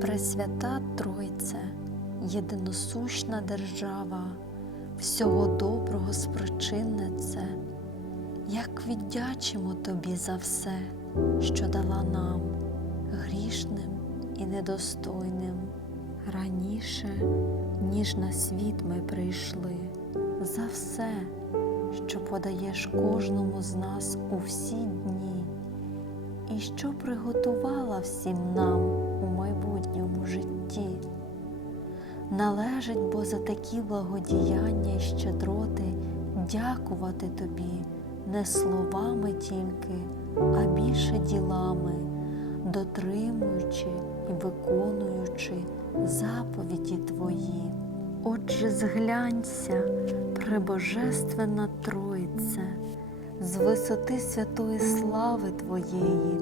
Пресвята Тройце, єдиносущна держава, всього доброго спричиннице, як віддячимо тобі за все, що дала нам, грішним і недостойним. Раніше, ніж на світ ми прийшли, за все, що подаєш кожному з нас у всі дні, і що приготувала всім нам майбутньому житті. Належить бо за такі благодіяння й щедроти дякувати тобі не словами тільки, а більше ділами, дотримуючи і виконуючи заповіді Твої. Отже, зглянься, пребожественна Тройце, з висоти святої слави Твоєї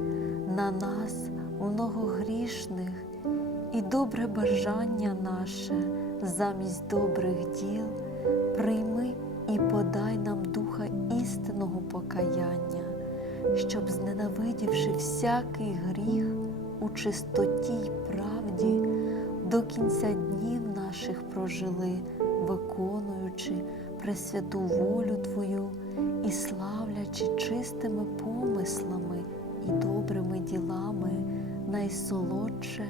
на нас, многогрішних, і добре бажання наше замість добрих діл прийми і подай нам духа істинного покаяння, щоб, зненавидівши всякий гріх у чистоті й правді, до кінця днів наших прожили, виконуючи пресвяту волю Твою і славлячи чистими помислами найсолодше